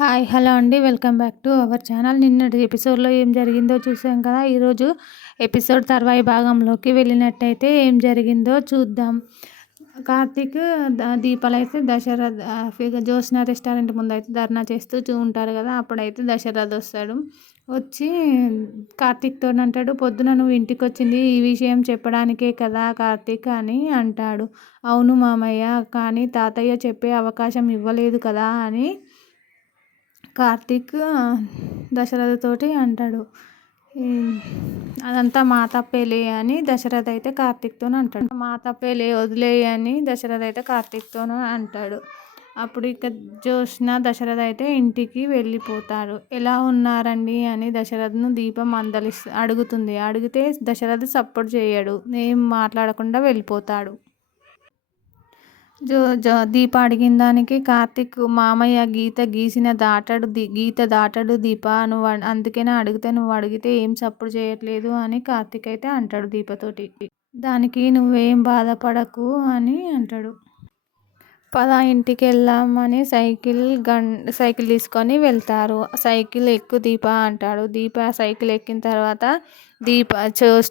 Hi hello అండి. Welcome back to our channel. నిన్నటి ఎపిసోడ్లో ఏం జరిగిందో చూసాం కదా. ఈరోజు ఎపిసోడ్ తర్వాయి భాగంలోకి వెళ్ళినట్టయితే ఏం జరిగిందో చూద్దాం. కార్తీక్ దీపాలు అయితే దశరథ జ్యోత్స్న రెస్టారెంట్ ముందు అయితే ధర్నా చేస్తూ చూ ఉంటారు కదా. అప్పుడైతే దశరథ్ వస్తాడు. వచ్చి కార్తీక్తో అంటాడు పొద్దున నువ్వు ఇంటికి వచ్చింది ఈ విషయం చెప్పడానికే కదా కార్తీక్ అని అంటాడు. అవును మామయ్య కానీ తాతయ్య చెప్పే అవకాశం ఇవ్వలేదు కదా అని కార్తీక్ దశరథతోటి అంటాడు. అదంతా మా తప్పేలే అని దశరథ అయితే కార్తీక్తో అంటాడు. మా తప్పేలే వదిలేయి అని దశరథ అయితే కార్తీక్తో అంటాడు. అప్పుడు ఇక జ్యోత్స్న దశరథ అయితే ఇంటికి వెళ్ళిపోతాడు. ఎలా ఉన్నారండి? అని దశరథను దీపం మందలి అడుగుతుంది. అడిగితే దశరథ సపోర్ట్ చేయడు. ఏం మాట్లాడకుండా వెళ్ళిపోతాడు. జో జో దీప అడిగిన దానికి కార్తిక్ మామయ్య గీత గీసిన దాటడు గీత దాటడు దీప నువ్వు అందుకనే అడిగితే నువ్వు అడిగితే ఏం సప్పుడు చేయట్లేదు అని కార్తిక్ అయితే అంటాడు దీపతోటి. దానికి నువ్వేం బాధపడకు అని అంటాడు. పద ఇంటికి వెళ్దామని సైకిల్ గన్ సైకిల్ తీసుకొని వెళ్తారు. సైకిల్ ఎక్కు దీప అంటాడు. దీప సైకిల్ ఎక్కిన తర్వాత దీప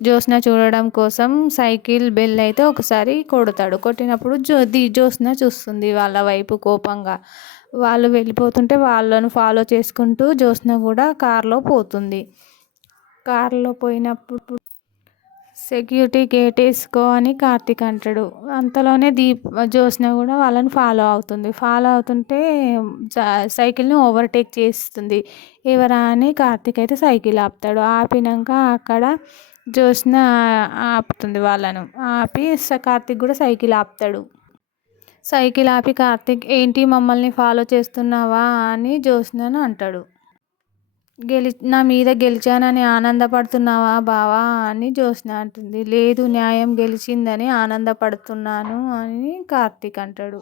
జ్యోత్స్న చూడడం కోసం సైకిల్ బెల్ అయితే ఒకసారి కొడతాడు. కొట్టినప్పుడు జో దీ జ్యోత్స్న చూస్తుంది వాళ్ళ వైపు కోపంగా. వాళ్ళు వెళ్ళిపోతుంటే వాళ్ళను ఫాలో చేసుకుంటూ జ్యోత్స్న కూడా కారులో పోతుంది. కారులో పోయినప్పుడు సెక్యూరిటీ గేట్ వేసుకో అని కార్తీక్ అంటాడు. అంతలోనే దీప్ జ్యోత్స్న కూడా వాళ్ళని ఫాలో అవుతుంది. ఫాలో అవుతుంటే సైకిల్ని ఓవర్టేక్ చేస్తుంది. ఎవరా అని కార్తీక్ అయితే సైకిల్ ఆపుతాడు. ఆపినాక అక్కడ జ్యోత్స్న ఆపుతుంది వాళ్ళను. ఆపి కార్తీక్ కూడా సైకిల్ ఆపుతాడు. సైకిల్ ఆపి కార్తీక్ ఏంటి మమ్మల్ని ఫాలో చేస్తున్నావా? అని జ్యోత్స్నను అంటాడు. గెలి నా మీద గెలిచానని ఆనందపడుతున్నావా బావా అని జ్యోత్స్న అంటుంది. లేదు న్యాయం గెలిచిందని ఆనందపడుతున్నాను అని కార్తీక్ అంటాడు.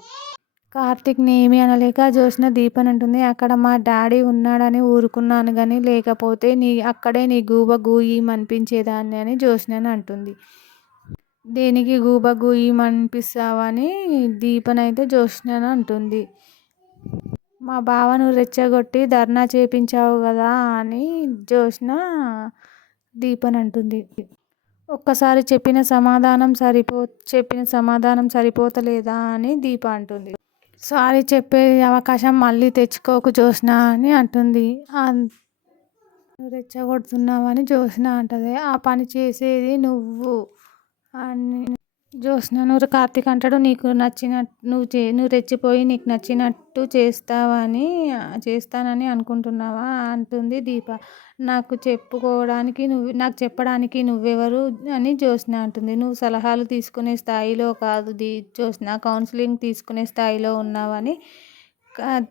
కార్తీక్ని ఏమీ అనలేక జ్యోత్స్న దీపన్ అంటుంది. అక్కడ మా డాడీ ఉన్నాడని ఊరుకున్నాను కానీ లేకపోతే నీ అక్కడే నీ గూబ గూయమనిపించేదాన్ని అని జ్యోత్స్నని అంటుంది. దేనికి గూబ గూయమనిపిస్తావని దీపన్ అయితే జ్యోత్స్నని అంటుంది. మా బావను రెచ్చగొట్టి ధర్నా చేపించావు కదా అని జ్యోత్స్న దీపన్ అంటుంది ఒక్కసారి చెప్పిన సమాధానం సరిపో చెప్పిన సమాధానం సరిపోతలేదా అని దీప అంటుంది. సారీ చెప్పే అవకాశం మళ్ళీ తెచ్చుకోకు జ్యోత్స్న అని అంటుంది. రెచ్చగొడుతున్నావని జ్యోత్స్న అంటుంది. ఆ పని చేసేది నువ్వు అని జ్యోత్స్న నువ్వు కార్తీక్ అంటాడు నీకు నచ్చినట్టు నువ్వు చే నువ్వు రెచ్చిపోయి నీకు నచ్చినట్టు చేస్తావని చేస్తానని అనుకుంటున్నావా? అంటుంది దీప. నాకు చెప్పుకోవడానికి నువ్వు నాకు చెప్పడానికి నువ్వెవరు అని జ్యోత్స్న అంటుంది. నువ్వు సలహాలు తీసుకునే స్థాయిలో కాదు దీ జ్యోత్స్న కౌన్సిలింగ్ తీసుకునే స్థాయిలో ఉన్నావని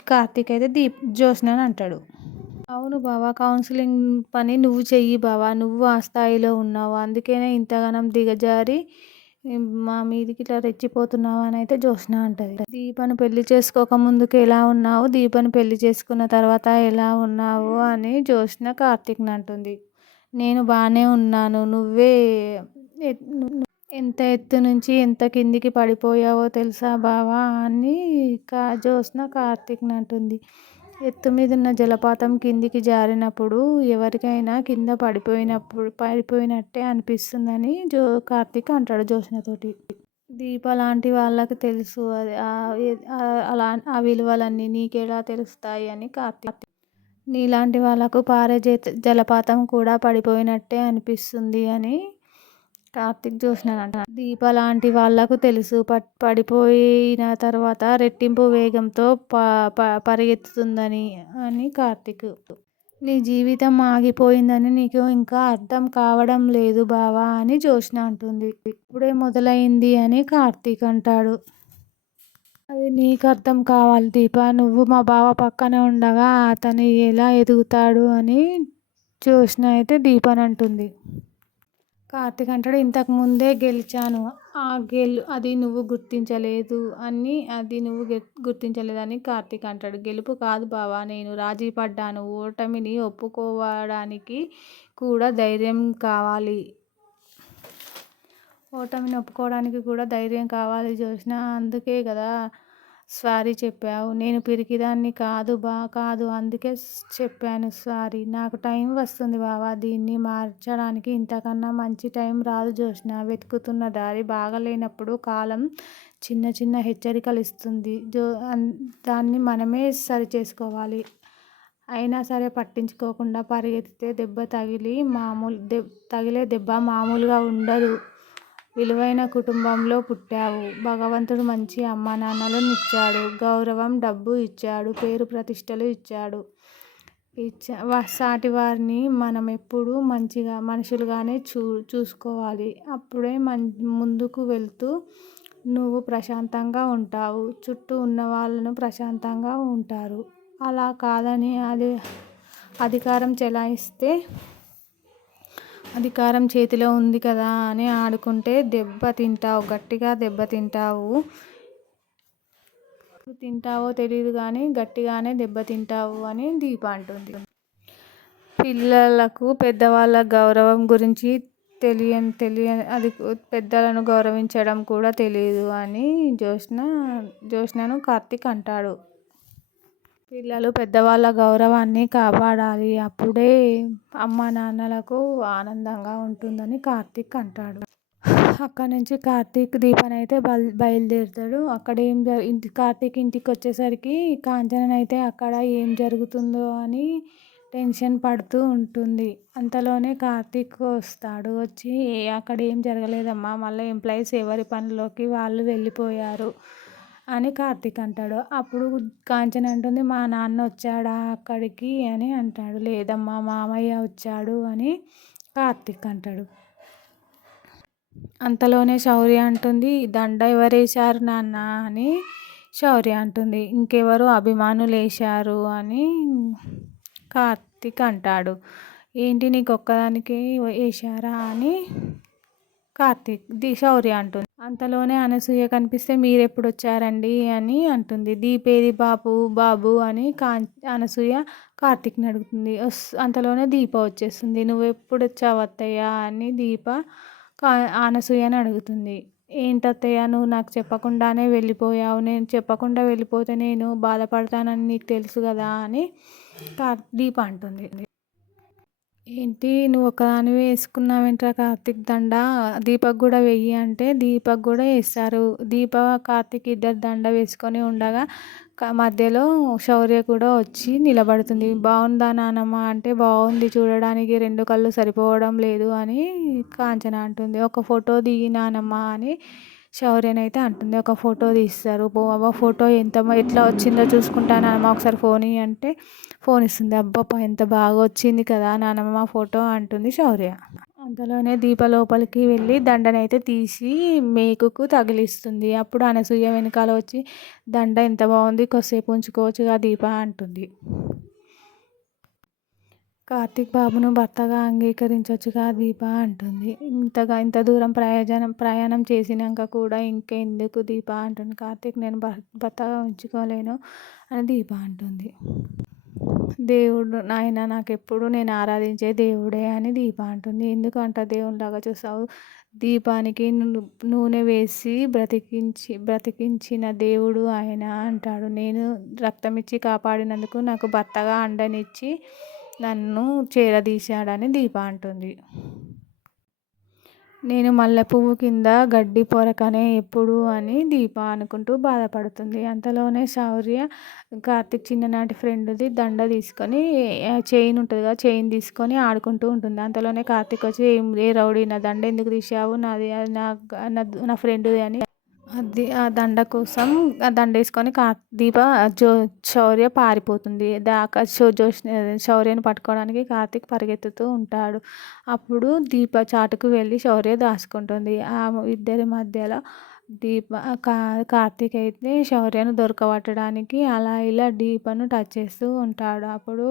కార్తీక్ అయితే దీప్ జ్యోత్స్న అంటాడు. అవును బావా కౌన్సిలింగ్ పని నువ్వు చెయ్యి బావా. నువ్వు ఆ స్థాయిలో ఉన్నావు. అందుకనే ఇంతగానం దిగజారి మా మీదికి ఇట్లా రెచ్చిపోతున్నావు అని అయితే జ్యోత్స్న అంటుంది. దీపను పెళ్ళి చేసుకోక ముందుకు ఎలా ఉన్నావు? దీపను పెళ్ళి చేసుకున్న తర్వాత ఎలా ఉన్నావు అని జ్యోత్స్న కార్తీక్ని అంటుంది. నేను బాగానే ఉన్నాను. నువ్వే ఎంత ఎత్తు నుంచి ఎంత కిందికి పడిపోయావో తెలుసా బావా అని కా జ్యోత్స్న కార్తీక్ని అంటుంది. ఎత్తు మీద ఉన్న జలపాతం కిందికి జారినప్పుడు ఎవరికైనా కింద పడిపోయినప్పుడు పడిపోయినట్టే అనిపిస్తుందని జో కార్తీక్ అంటాడు జ్యోత్స్నతోటి దీప లాంటి వాళ్ళకి తెలుసు అది అలా ఆ విలువలన్నీ నీకెలా తెలుస్తాయి అని కార్తీక్. నీలాంటి వాళ్ళకు పారే జలపాతం కూడా పడిపోయినట్టే అనిపిస్తుంది అని కార్తీక్ చూసినానంట దీప లాంటి వాళ్ళకు తెలుసు. పడిపోయిన తర్వాత రెట్టింపు వేగంతో ప పరిగెత్తుతుందని అని కార్తీక్. నీ జీవితం ఆగిపోయిందని నీకు ఇంకా అర్థం కావడం లేదు బావా అని జోష్న అంటుంది. ఇప్పుడే మొదలైంది అని కార్తీక్ అంటాడు. అది నీకు అర్థం కావాలి దీప. నువ్వు మా బావ పక్కన ఉండగా అతను ఎలా ఎదుగుతాడు అని జోష్న అయితే దీపని అంటుంది కార్తీక్ అంటాడు ఇంతకు ముందే గెలిచాను. ఆ గెలు అది నువ్వు గుర్తించలేదు అని అది నువ్వు గుర్తించలేదని కార్తీక్ అంటాడు. గెలుపు కాదు బావా నేను రాజీ పడ్డాను. ఓటమిని ఒప్పుకోవడానికి కూడా ధైర్యం కావాలి. ఓటమిని ఒప్పుకోవడానికి కూడా ధైర్యం కావాలి చూసిన అందుకే కదా సారీ చెప్పావు. నేను పిరికిదాన్ని కాదు బా కాదు. అందుకే చెప్పాను సారీ. నాకు టైం వస్తుంది బావా. దీన్ని మార్చడానికి ఇంతకన్నా మంచి టైం రాదు జోష్న. వెతుకుతున్న దారి బాగలేనప్పుడు కాలం చిన్న చిన్న హెచ్చరికలు ఇస్తుంది. జో దాన్ని మనమే సరి చేసుకోవాలి. అయినా సరే పట్టించుకోకుండా పరిగెత్తితే దెబ్బ తగిలి మామూలు దెబ్ తగిలే దెబ్బ మామూలుగా ఉండదు. విలువైన కుటుంబంలో పుట్టావు. భగవంతుడు మంచి అమ్మా నాన్నలను ఇచ్చాడు గౌరవం డబ్బు ఇచ్చాడు. పేరు ప్రతిష్టలు ఇచ్చాడు. ఇచ్చా సాటి వారిని మనం ఎప్పుడూ మంచిగా మనుషులుగానే చూ చూసుకోవాలి. అప్పుడే మం ముందుకు వెళ్తూ నువ్వు ప్రశాంతంగా ఉంటావు. చుట్టూ ఉన్న వాళ్ళను ప్రశాంతంగా ఉంటారు. అలా కాదని అది అధికారం చెలాయిస్తే అధికారం చేతిలో ఉంది కదా అని ఆడుకుంటే దెబ్బ తింటావు గట్టిగా దెబ్బ తింటావు. తింటావో తెలియదు కానీ గట్టిగానే దెబ్బ తింటావు అని దీప అంటుంది. పిల్లలకు పెద్దవాళ్ళ గౌరవం గురించి తెలియని తెలియని అది పెద్దలను గౌరవించడం కూడా తెలియదు అని జ్యోత్స్న జ్యోత్స్నను కార్తీక్ అంటాడు. పిల్లలు పెద్దవాళ్ళ గౌరవాన్ని కాపాడాలి. అప్పుడే అమ్మ నాన్నలకు ఆనందంగా ఉంటుందని కార్తీక్ అంటాడు. అక్కడ నుంచి కార్తీక్ దీపన్ అయితే బయలు బయలుదేరుతాడు. అక్కడ ఏం జ ఇంటి కార్తీక్ ఇంటికి వచ్చేసరికి కాంచననైతే అక్కడ ఏం జరుగుతుందో అని టెన్షన్ పడుతూ ఉంటుంది. అంతలోనే కార్తీక్ వస్తాడు. వచ్చి అక్కడ ఏం జరగలేదమ్మా. మళ్ళీ ఎంప్లాయీస్ ఎవరి పనిలోకి వాళ్ళు వెళ్ళిపోయారు. అని కార్తీక్ అంటాడు. అప్పుడు కాంచన అంటుంది మా నాన్న వచ్చాడా అక్కడికి? అని అంటాడు. లేదమ్మా మామయ్య వచ్చాడు అని కార్తీక్ అంటాడు. అంతలోనే శౌర్య అంటుంది దండ ఎవరేశారు నాన్న? అని శౌర్య అంటుంది. ఇంకెవరు అభిమానులు వేశారు అని కార్తీక్ అంటాడు. ఏంటి నీకు ఒక్కదానికి వేశారా? అని కార్తీక్ ది శౌర్య అంటుంది. అంతలోనే అనసూయ కనిపిస్తే మీరెప్పుడు వచ్చారండి అని అంటుంది. దీపేది బాబు బాబు అని కా అనసూయ కార్తీక్ని అడుగుతుంది. అంతలోనే దీప వచ్చేస్తుంది. నువ్వు ఎప్పుడు వచ్చావు అత్తయ్య అని దీప కా అనసూయని అడుగుతుంది. ఏంటత్తయ్య నువ్వు నాకు చెప్పకుండానే వెళ్ళిపోయావు. నేను చెప్పకుండా వెళ్ళిపోతే నేను బాధపడతానని నీకు తెలుసు కదా అని కార్ దీప అంటుంది. ఏంటి? నువ్వు ఒకదానివే వేసుకున్నావేంట్రా కార్తీక్ దండ? దీపక్ కూడా వెయ్యి అంటే దీపక్ కూడా వేస్తారు. దీప కార్తీక్ ఇద్దరు దండ వేసుకొని ఉండగా మధ్యలో శౌర్య కూడా వచ్చి నిలబడుతుంది. బాగుందా నానమ్మ? అంటే బాగుంది చూడడానికి. రెండు కళ్ళు సరిపోవడం లేదు అని కాంచన అంటుంది. ఒక ఫోటో దిగి నానమ్మ అని శౌర్యనైతే అంటుంది. ఒక ఫోటో తీస్తారు. అబ్బా ఫోటో ఎంత ఎట్లా వచ్చిందో చూసుకుంటా నానమ్మ. ఒకసారి ఫోన్ అంటే ఫోన్ ఇస్తుంది. అబ్బా ఎంత బాగా వచ్చింది కదా నానమ్మ ఫోటో అంటుంది శౌర్య. అంతలోనే దీప లోపలికి వెళ్ళి దండనైతే తీసి మేకుకు తగిలిస్తుంది. అప్పుడు అనసూయ వెనకాల వచ్చి దండ ఎంత బాగుంది కొద్దిసేపు ఉంచుకోవచ్చుగా దీప అంటుంది. కార్తీక్ బాబును భర్తగా అంగీకరించవచ్చుగా దీప అంటుంది. ఇంతగా ఇంత దూరం ప్రయోజనం ప్రయాణం చేసినాక కూడా ఇంకెందుకు దీప అంటుంది. కార్తీక్ నేను భర్తగా ఉంచుకోలేను అని దీప అంటుంది. దేవుడు నాయన నాకు ఎప్పుడు నేను ఆరాధించే దేవుడే అని దీప అంటుంది. ఎందుకంట దేవునిలాగా చూసావు? దీపానికి నూనె వేసి బ్రతికించి బ్రతికించిన దేవుడు ఆయన అంటాడు. నేను రక్తం ఇచ్చి కాపాడినందుకు నాకు భర్తగా అండనిచ్చి నన్ను చేరదీశాడని దీప అంటుంది. నేను మల్లె పువ్వు కింద గడ్డి పొరకనే ఎప్పుడు అని దీప అనుకుంటూ బాధపడుతుంది. అంతలోనే శౌర్య కార్తిక్ చిన్ననాటి ఫ్రెండ్ది దండ తీసుకొని చైన్ ఉంటుంది కదా చైన్ తీసుకొని ఆడుకుంటూ ఉంటుంది. అంతలోనే కార్తిక్ వచ్చి ఏ రౌడీ నా దండ ఎందుకు తీసావు నాది నా నా ఫ్రెండ్ది అని అది ఆ దండ కోసం ఆ దండ వేసుకొని కా దీప జో శౌర్య పారిపోతుంది. దాకా జో శౌర్యని పట్టుకోవడానికి కార్తీక్ పరిగెత్తుతూ ఉంటాడు. అప్పుడు దీప చాటుకు వెళ్ళి శౌర్య దాచుకుంటుంది. ఆ ఇద్దరి మధ్యలో దీప కా కార్తీక్ అయితే శౌర్యను దొరకబట్టడానికి అలా ఇలా దీపను టచ్ చేస్తూ ఉంటాడు. అప్పుడు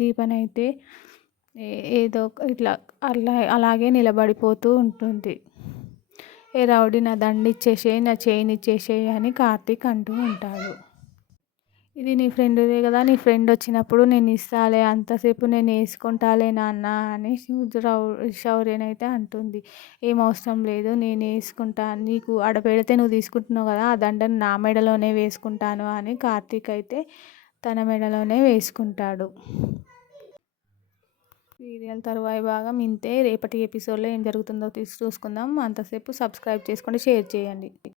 దీపనైతే ఏదో ఇట్లా అలా అలాగే నిలబడిపోతూ ఉంటుంది. ఏ రౌడీ నా దండ ఇచ్చేసేయి నా చైన్ ఇచ్చేసేయి అని కార్తీక్ అంటూ ఉంటాడు. ఇది నీ ఫ్రెండ్దే కదా నీ ఫ్రెండ్ వచ్చినప్పుడు నేను ఇస్తాలే అంతసేపు నేను వేసుకుంటాలే నాన్న అని రౌ శౌర్యనైతే అంటుంది. ఏం అవసరం లేదు నేను వేసుకుంటా నీకు ఆడ పెడితే నువ్వు తీసుకుంటున్నావు కదా ఆ దండను నా మెడలోనే వేసుకుంటాను అని కార్తీక్ అయితే తన మెడలోనే వేసుకుంటాడు. సీరియల్ తరువాయి భాగం ఇంతే. రేపటి ఎపిసోడ్లో ఏం జరుగుతుందో తీసి చూసుకుందాం. అంతసేపు సబ్స్క్రైబ్ చేసుకోండి షేర్ చేయండి.